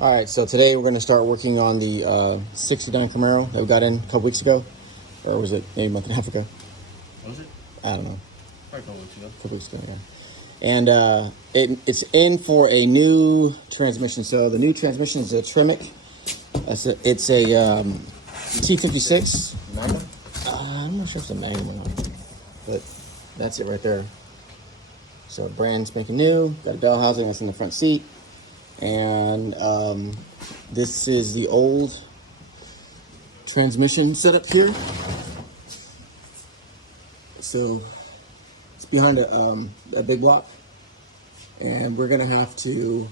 All right, so today we're going to start working on the 69 Camaro that we got in a couple weeks ago. Or was it maybe a month and a half ago? Was it? I don't know. Probably a couple weeks ago. A couple weeks ago, yeah. And it's in for a new transmission. So the new transmission is a Tremec. It's a T56. Magnum? I'm not sure if it's a Magnum or not. But that's it right there. So brand spanking new. Got a bell housing that's in the front seat. And this is the old transmission setup here. So it's behind a big block, and we're gonna have to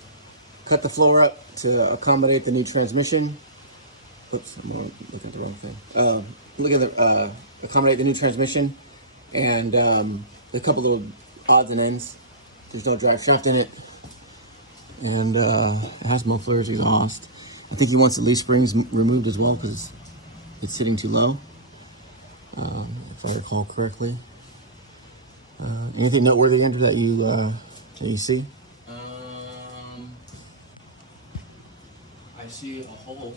cut the floor up to accommodate the new transmission. Oops, I'm looking at the wrong thing. Look at the accommodate the new transmission, and a couple little odds and ends. There's no drive shaft in it. And it has mufflers, exhaust. I think he wants the leaf springs removed as well because it's sitting too low, if I recall correctly. Anything noteworthy, Andrew, that you see? I see a hole.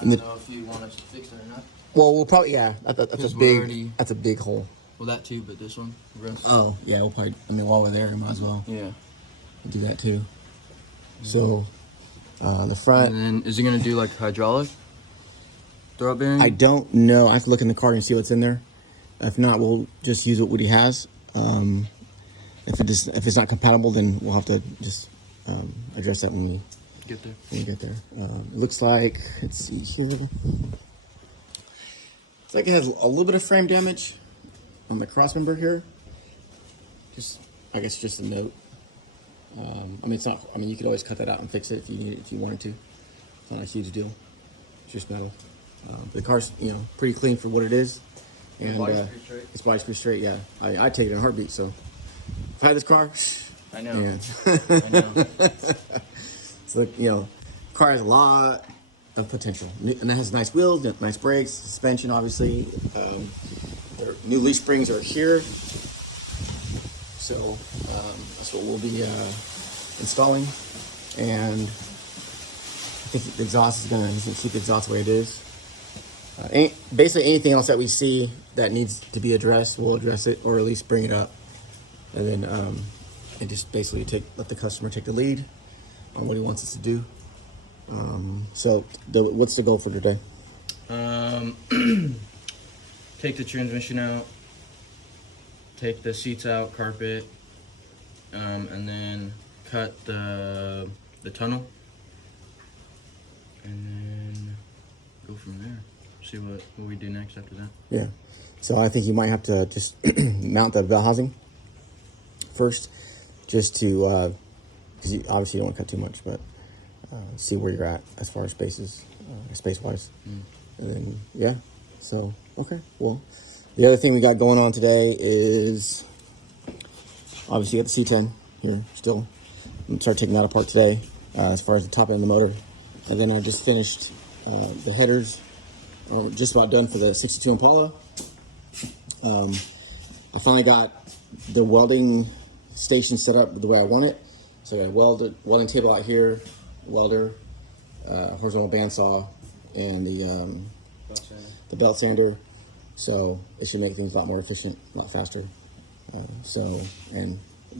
I don't know if you want us to fix it or not. Well, we'll probably, yeah. That's a big hole. Well, that too, but this one. Oh, yeah. We'll probably. I mean, while we're there, we might as well. Yeah. Do that too. So, the front. And then is it gonna do like hydraulic throw bearing? I don't know. I have to look in the car and see what's in there. If not, we'll just use what he has. If it's not compatible, then we'll have to just address that when we get there. It looks like, let's see here. It's like it has a little bit of frame damage on the cross member here. I guess just a note. I mean, it's not. I mean, you could always cut that out and fix it if you need it, if you wanted to. It's not a huge deal. It's just metal. The car's, pretty clean for what it is, and it's body's pretty straight. Yeah, I take it in a heartbeat. So if I had this car, I know. Man. I know. So car has a lot of potential, and it has nice wheels, nice brakes, suspension, obviously. Their new leaf springs are here. So that's what we'll be installing, and I think the exhaust he's gonna keep the exhaust the way it is. Basically, anything else that we see that needs to be addressed, we'll address it, or at least bring it up, and then and just basically let the customer take the lead on what he wants us to do. So what's the goal for today? Take the transmission out. Take the seats out, carpet, and then cut the tunnel, and then go from there. See what we do next after that. Yeah. So I think you might have to just mount the bell housing first, just to because you obviously don't want to cut too much, but see where you're at as far as space-wise, and then So okay, well. The other thing we got going on today is obviously you got the C10 here still. I'm gonna start taking that apart today as far as the top end of the motor. And then I just finished the headers, just about done for the 62 Impala. I finally got the welding station set up the way I want it. So I got a welding table out here, welder, horizontal bandsaw, and the belt sander. So it should make things a lot more efficient, a lot faster. And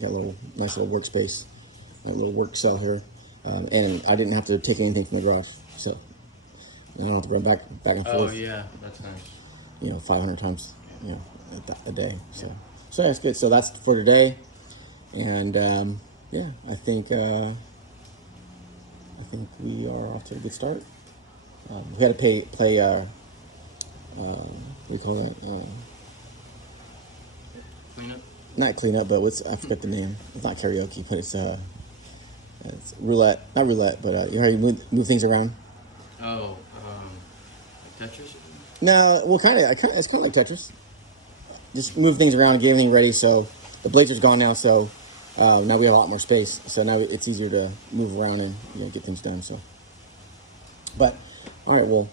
got a nice little workspace, a little work cell here. And I didn't have to take anything from the garage. So I don't have to run back and forth. Oh yeah, that's nice. 500 times, a day. So that's good. So that's for today. And I think we are off to a good start. We had to play. What do you call that? Clean up? Not clean up, but I forget the name. It's not karaoke, but it's roulette. Not roulette, but you know how you move things around? Oh, like Tetris? No, well, it's kind of like Tetris. Just move things around, get everything ready. So the blazer's gone now, so now we have a lot more space. So now it's easier to move around and get things done. So, but all right, well.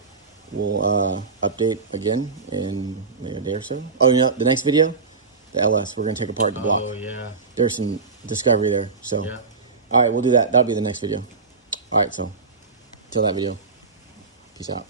We'll update again in maybe a day or so. Oh, the next video, the LS, we're going to take apart the block. Oh, yeah. There's some discovery there. So, yeah. All right, we'll do that. That'll be the next video. All right, so Till that video. Peace out.